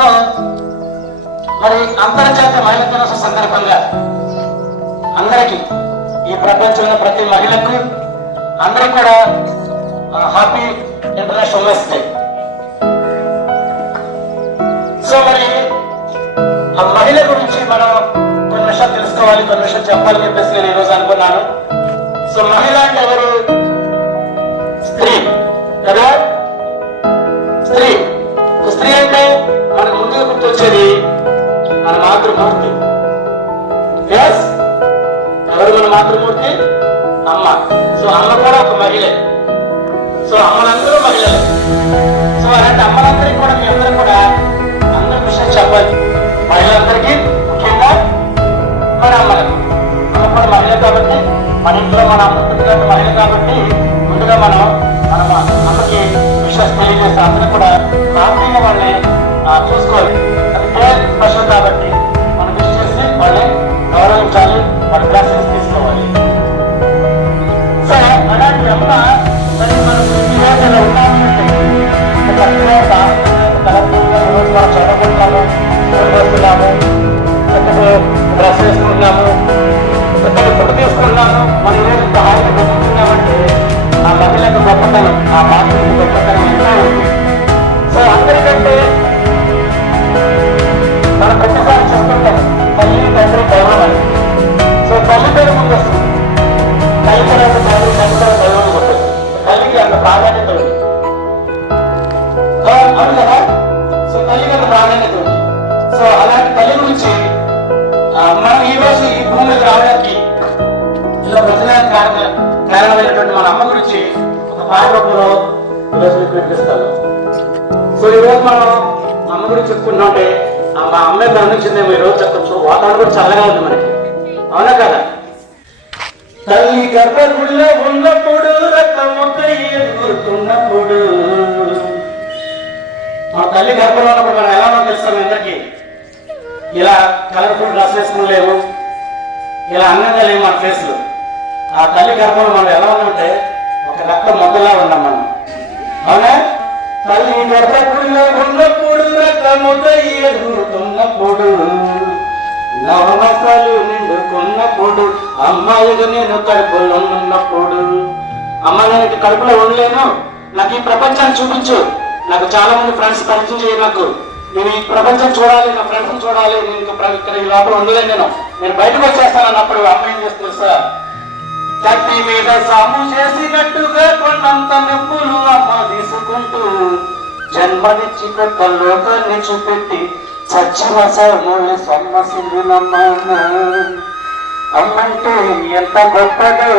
So మరి అంతర్జాతీయ మహిళా దినోత్సవ సందర్భంగా అందరికీ ఈ ప్రపంచంలో ప్రతి మహిళకు అందరికి కూడా happy international women's day so మరి ఆ మహిళ గురించి మనం కొన్ని విషయాలు తెలుసుకోవాలి కొన్ని విషయాలు చెప్పాలని చెప్పేసి నేను ఈరోజు అనుకున్నాను. సో మహిళ అంటే ఎవరు? స్త్రీ. కదా? స్త్రీ. ముందుగా గుర్తొచ్చేది మన మాతృమూర్తి ఎస్ ఎవరు మన మాతృమూర్తి అమ్మ సో అమ్మ కూడా ఒక మహిళే సో అమ్మలందరూ మహిళలే సో అలాంటి అమ్మలందరికీ కారణమైనటువంటి మన అమ్మ గురించి ఒక పాట రూపంలో ఈరోజు మీకు వినిపిస్తాను. సో ఈరోజు రోజు మనం అమ్మ గురించి చెప్పుకుంటుంటే మా అమ్మాయి గమనించిందేమో ఈరోజు చెప్పచ్చు. వాతావరణం కూడా చల్లగా ఉంది మనకి. అవునా కదా? తల్లి గర్భగుళ్ళ ఉన్నప్పుడు రక్తముక్క ఎదుగుతున్నప్పుడు మా తల్లి గర్భంలో ఉన్నప్పుడు మనం ఎలా ఉన్నామో తెలుస్తాం అందరికి? ఇలా కలర్ఫుల్ డ్రెస్ వేసుకోలేము ఇలా అందంగా లేవు మన ఫేస్లు ఆ తల్లి గర్భంలో మనం ఎలా ఉన్నామంటే ఒక రక్త మొద్దలా ఉన్నాం మనం. అవునా? తల్లి గర్భగుడిలో ఉన్నప్పుడు రక్తముద్ద ఎదుగుతున్నప్పుడు నవమసాలు నిండుకున్నప్పుడు అమ్మాయిగా నేను కడుపులో ఉన్నప్పుడు అమ్మ నేను కడుపులో ఉండలేను. నాకు ఈ ప్రపంచాన్ని చూపించు. నాకు చాలా మంది ఫ్రెండ్స్ పరిచయం చేయ నాకు. నేను ఈ ప్రపంచం చూడాలి నా ఫ్రెండ్స్ చూడాలి. నేను ఇంకా ఇక్కడ ఈ లోపల ఉండలేను నేను. నేను బయటకు వచ్చేస్తాను అన్నప్పుడు అమ్మాయి ఏం చేస్తుంది సార్? కత్తి మీద సాము చేసినట్టుగా కొండంత నొప్పులు అమ్మ తీసుకుంటూ జన్మనిచ్చి కొత్త లోకాన్ని చూపెట్టి సచ్చిమ సాములు సమ్మసిల్లునమ్మ అమ్మంటే ఎంత గొప్పదో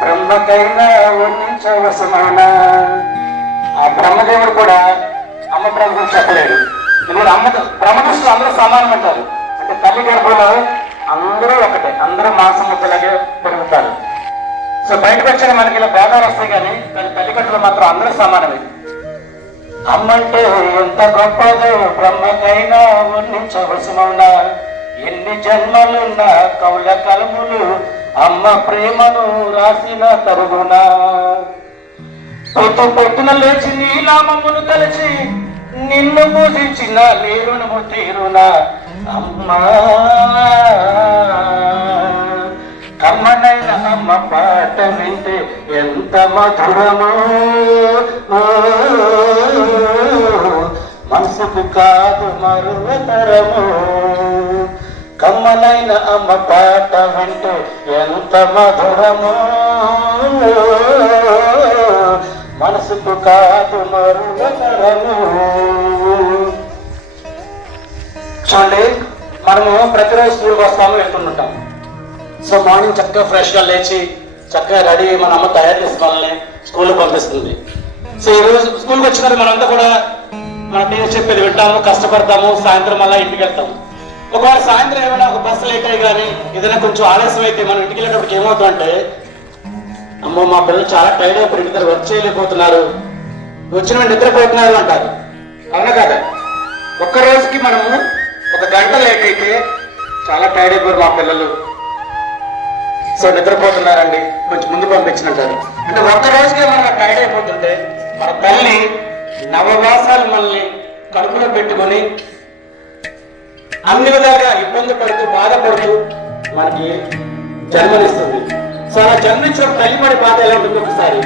బ్రహ్మకైనా వర్ణించవసమాన. ఆ బ్రహ్మదేవుడు కూడా అమ్మ బ్రహ్మ గురించి చెప్పలేడు ఇప్పుడు అమ్మ బ్రహ్మదృష్టిలో అందరూ సమానం అంటారు. అంటే తల్లి గర్భంలో అందరూ ఒకటే అందరూ వచ్చిన మనకి ఇలా భేదాలు వస్తాయి కానీ కానీ తల్లిదండ్రులు మాత్రం అందరూ సమానమే. అమ్మంటే ఎంత గొప్పదో బ్రహ్మకైనా వర్ణించవసమవునా ఎన్ని జన్మలున్నా కౌల కలుములు అమ్మ ప్రేమను రాసిన తరుగునా. పొత్తు పొట్టున లేచి నీలామమ్మను కలిసి నిన్ను పూజించిన లేరును తీరునా. అమ్మా! అమ్మ పాట వింటే ఎంత మధురమో. మనసుకు కాదు మరువతరము కమ్మలైన అమ్మ పాట వింటే ఎంత మధురము. మనసుకు కాదు మరువతరము చూడండి మనము ప్రతిరోజు స్కూల్కి వస్తాము సో మార్నింగ్ చక్కగా ఫ్రెష్గా లేచి చక్కగా రెడీ మన అమ్మ తయారు చేసి మనల్ని స్కూల్ పంపిస్తుంది. సో ఈ రోజు స్కూల్కి వచ్చిన మనంతా కూడా మన టీచర్ చెప్పేది వింటాము కష్టపడతాము సాయంత్రం మళ్ళీ ఇంటికి వెళ్తాము. ఒకవేళ సాయంత్రం ఏమైనా ఒక బస్సు లేట్ అయ్యి కానీ ఏదైనా కొంచెం ఆలస్యం అయితే మనం ఇంటికి వెళ్ళేటప్పటికి ఏమవుతుందంటే అమ్మో మా పిల్లలు చాలా టైర్డ్ అయిపోయి ఇంటి వర్క్ చేయలేకపోతున్నారు వచ్చిన నిద్రపోతున్నారు అంటారు. అవునా కదా? ఒక్క రోజుకి మనము ఒక గంట లేట్ అయితే చాలా టైర్డ్ అయిపోయారు మా పిల్లలు. సో నిద్రపోతున్నారండి. కొంచెం ముందు పంపించినట్టారు. అంటే ఒక్క రోజుకే మనం టైర్డ్ అయిపోతుంటే మన తల్లి నవవాసాలు మనల్ని కడుపులో పెట్టుకొని అన్ని విధాలుగా ఇబ్బంది పడుతూ బాధపడుతూ మనకి జన్మనిస్తుంది. సో అలా జన్మించిన తల్లి పడి బాధ ఎలా ఉంటుంది ఒకసారి.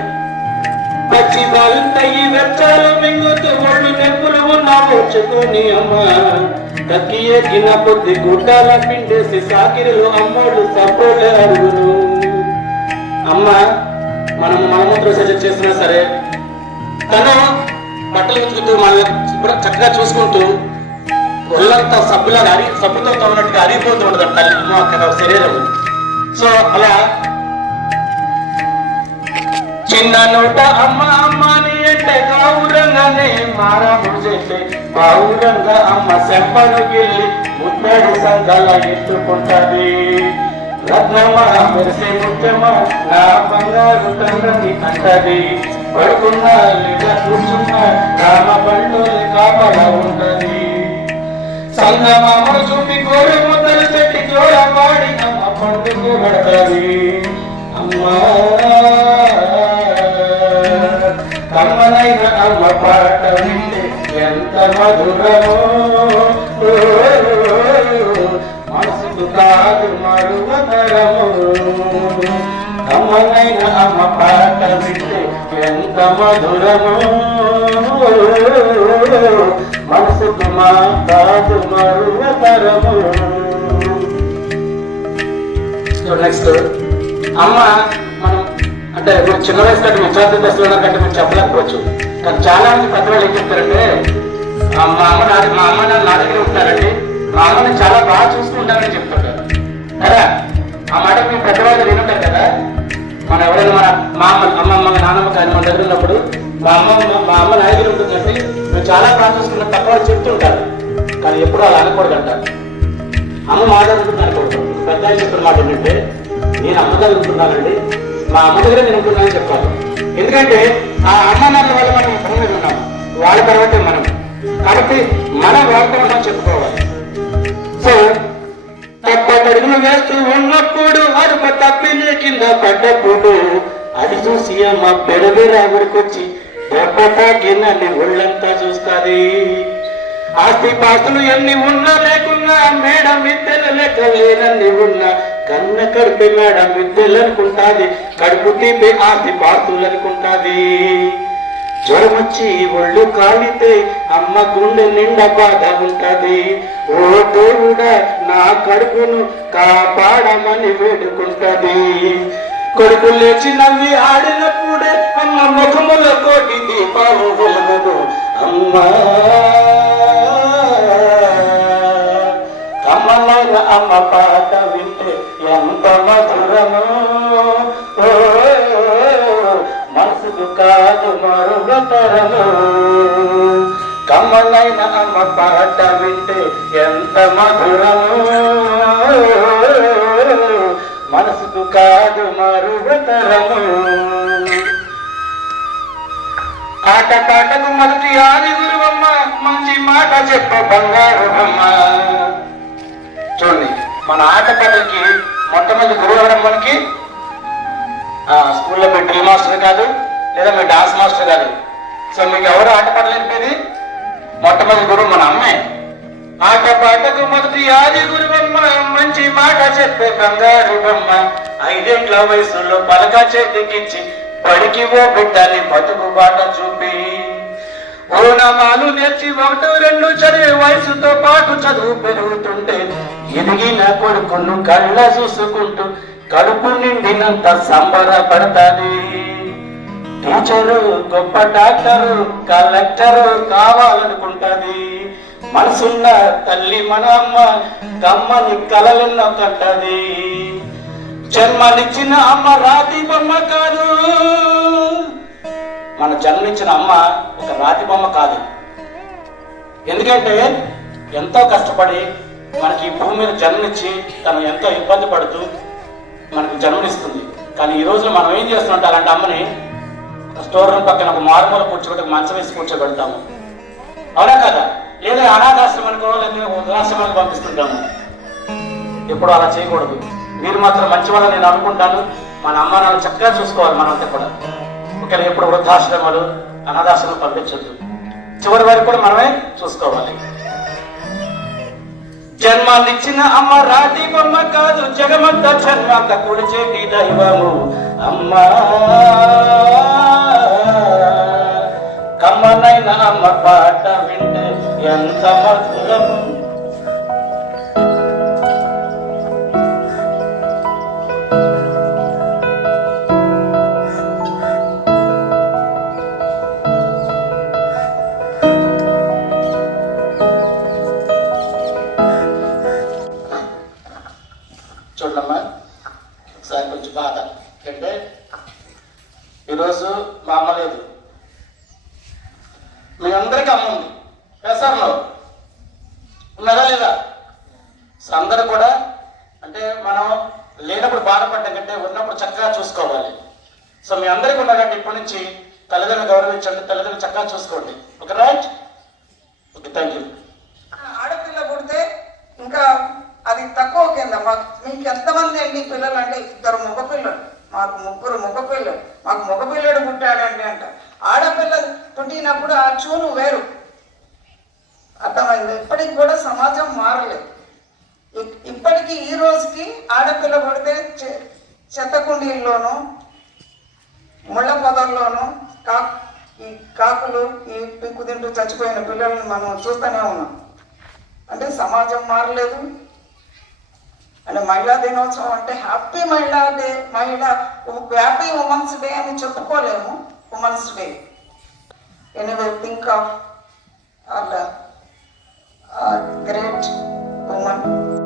పచ్చి బాగుంటాయి వెచ్చాలు మింగుతూ ఒళ్ళు నెప్పులు ఉన్నా వచ్చుకొని అమ్మ. కక్కి ఎక్కిన పొద్దు గుడ్డాల పిండేసి సాకిరిలో అమ్మోళ్ళు అడుగును అమ్మ మనము సజెస్ట్ చేసినా సరే తను బట్టలు ఉతుకుతూ చక్కగా చూసుకుంటూ ఒళ్ళంతా సబ్బులాగా అరి సబ్బుతో తోమనట్టుగా అరిగిపోతూ ఉండదు తల్లి అమ్మ అక్కడ శరీరం. సో అలా చిన్న నోట అమ్మ అమ్మని అంటే గౌరంగానే మారాము గౌరంగా అమ్మ సెంపను గిల్లి సంఘాల ఎత్తుకుంటది. రత్నమా మెరిసే ముత్యమా నా బంగారు తండ్రి అంటది పడుకున్నా లేదా కూర్చున్నా రామ పండు కాపలా ఉంటది. సంగమామను చూపి గోరు ముద్దలు చెట్టి జోడ పాడి అమ్మ పండుకు పడతది అమ్మా! కమ్మనైన అమ్మ పాట వింటే ఎంత మధురమో మనసుకు కాదు మరువతరము అమ్మనైన అమ్మ పాట వింటే ఎంత మధురమో మనసుకు మా కాదు మరువతరము నెక్స్ట్ అమ్మ అంటే ఇప్పుడు చిన్న వయసు కంటే విద్యార్థి దశలో కంటే మీరు చెప్పలేకపోవచ్చు. కానీ చాలా మంది పెద్దవాళ్ళు ఏం చెప్తారంటే మా అమ్మ నా మా అమ్మ నాన్న నా దగ్గర ఉంటారండి. మా అమ్మని చాలా బాగా చూసుకుంటానని చెప్తుంటారు. కదా? ఆ మాట మీ పెద్దవాళ్ళు వినుంటారు కదా? మన ఎవరైనా మన మా అమ్మ అమ్మమ్మ నాన్నమ్మ కానీ మన దగ్గర ఉన్నప్పుడు మా అమ్మ మా అమ్మ నా దగ్గర ఉంటుందండి. మేము చాలా బాగా చూసుకున్నాం తక్కువ వాళ్ళు చెప్తుంటారు కానీ ఎప్పుడు అలా అనకూడదంట. అమ్మ మాట అనుకోవడం పెద్ద చెప్పిన మాట ఏంటంటే నేను అమ్మ దగ్గర ఉంటున్నానండి. మా అమ్మ దగ్గర నేను ఉంటున్నానని చెప్పాలి ఎందుకంటే ఆ అమ్మ నాన్న వల్ల మనం భూమి ఉన్నాం వాళ్ళ తర్వాతే మనం. కాబట్టి మన వార్త మనం చెప్పుకోవాలి. సో తప్పటడుగులు వేస్తూ ఉన్నప్పుడు అరుప తప్పిలే కింద పడ్డప్పుడు అది చూసి అమ్మ పెరవేరా ఊరికొచ్చి దెబ్బతాకినని ఒళ్ళంతా చూస్తాది. ఆస్తి పాస్తులు ఎన్ని ఉన్నా లేకున్నా మేడం ఇద్దరు లెక్క లేనన్ని ఉన్నా కన్న కడుపు మేడ మిద్దెలు అనుకుంటాది కడుపు తీపి ఆస్తి పాస్తులు అనుకుంటాది జ్వరం వచ్చి ఒళ్ళు కాలితే అమ్మ గుండె నిండా బాధ ఉంటది. ఓ దేవుడా నా కడుపును కాపాడమని వేడుకుంటది. కొడుకు లేచి నవ్వి ఆడినప్పుడే అమ్మ ముఖముల కోటి దీపాలు వెలుగును అమ్మా! కమలైన అమ్మ పాట ఎంత మధురము ఓ, మనసుకు కాదు మరుగతరము కమ్మలైన అమ్మ పాట వింటే ఎంత మధురము. మనసుకు కాదు మరుగతరము ఆట పాటకు మొదటి ఆది గురువమ్మ మంచి మాట చెప్ప బంగారు అమ్మ చూడండి మన ఆట పాటలకి మొట్టమొదటి గురువు ఎవరం మనకి ఆ, స్కూల్లో మీ డ్రిల్ మాస్టర్ కాదు లేదా మీ డాన్స్ మాస్టర్ కాదు. సో మీకు ఎవరు ఆటపడలేనిపోయింది మొట్టమొదటి గురువు మన అమ్మే. ఆట పాటకు మొదటి ఆది గురువమ్మ మంచి మాట చెప్పే బంగారు బొమ్మ. ఐదేండ్ల వయసులో పలక చేతికిచ్చి పడికి ఓ బిడ్డని బతుకు బాట చూపి. ఓ నమాలు నేర్చి ఒకటి రెండు చదివే వయసుతో పాటు చదువు పెరుగుతుంటే ఎదిగిన కొడుకును కళ్ళ చూసుకుంటూ కడుపు నిండినంత సంబరపడతాది. టీచరు గొప్ప డాక్టరు కలెక్టరు కావాలనుకుంటది. మనసున్న తల్లి మన అమ్మ కమ్మని కలలెన్నో కంటది. జన్మనిచ్చిన అమ్మ రాతి బొమ్మ కాదు. మన జన్మనిచ్చిన అమ్మ ఒక రాతి బొమ్మ కాదు. ఎందుకంటే ఎంతో కష్టపడి మనకి ఈ భూమి మీద జన్మనిచ్చి తను ఎంతో ఇబ్బంది పడుతూ మనకు జన్మనిస్తుంది. కానీ ఈ రోజు మనం ఏం చేస్తున్నాం అలాంటి అమ్మని స్టోర్ రూమ్ పక్కన ఒక మార్మూల కూర్చోబెట్టి మంచం వేసి కూర్చోబెడతాము. అవునా కదా? లేదా అనాథాశ్రమానికో లేదా వృద్ధాశ్రమానికి పంపిస్తుంటాము. ఎప్పుడు అలా చేయకూడదు. మీరు మాత్రం మంచి వాళ్ళని నేను అనుకుంటాను. మన అమ్మ నాన్న చక్కగా చూసుకోవాలి మనంతా కూడా. ఒకవేళ ఎప్పుడు వృద్ధాశ్రమాలు అనాథాశ్రమాలు పంపించొద్దు. చివరి వరకు కూడా మనమే చూసుకోవాలి. జన్మాన్నిచ్చిన అమ్మ రాతి బొమ్మ కాదు జగమంత జన్మాంత కుడిచేటి దైవము. అమ్మా కమ్మనైన అమ్మ పాట వింటే ఎంత మధురము. అంటే మనం లేనప్పుడు బాధపడ్డం కంటే ఉన్నప్పుడు చక్కగా చూసుకోవాలి. సో మీ అందరికీ ఉన్నారంటే ఇప్పటి నుంచి తల్లిదండ్రులు గౌరవించండి తల్లిదండ్రులు చక్కగా చూసుకోండి. Okay right? Okay thank you. ఆడపిల్ల పుడితే ఇంకా అది తక్కువ కింద మాకు మీకు ఎంతమంది అండి పిల్లలు అంటే ఇద్దరు మగపిల్లలు మాకు ముగ్గురు మగపిల్లలు మాకు మగపిల్లడు పుట్టాడండి అంట. ఆడపిల్ల పుట్టినప్పుడు ఆ చూలు వేరు. అర్థమైంది? ఇప్పటికి కూడా సమాజం మారలేదు. ఇప్పటికీ ఈ రోజుకి ఆడపిల్ల పుడితే చె- చెత్త కుండీల్లోనూ ముళ్ళ పొదల్లోనూ కా ఈ కాకులు ఈ పిక్కు తింటూ చచ్చిపోయిన పిల్లల్ని మనం చూస్తూనే ఉన్నాం. అంటే సమాజం మారలేదు. అంటే మహిళా దినోత్సవం అంటే హ్యాపీ మహిళా డే మహిళా హ్యాపీ ఉమెన్స్ డే అని చెప్పుకోలేము women's day. Anyway think of our great women.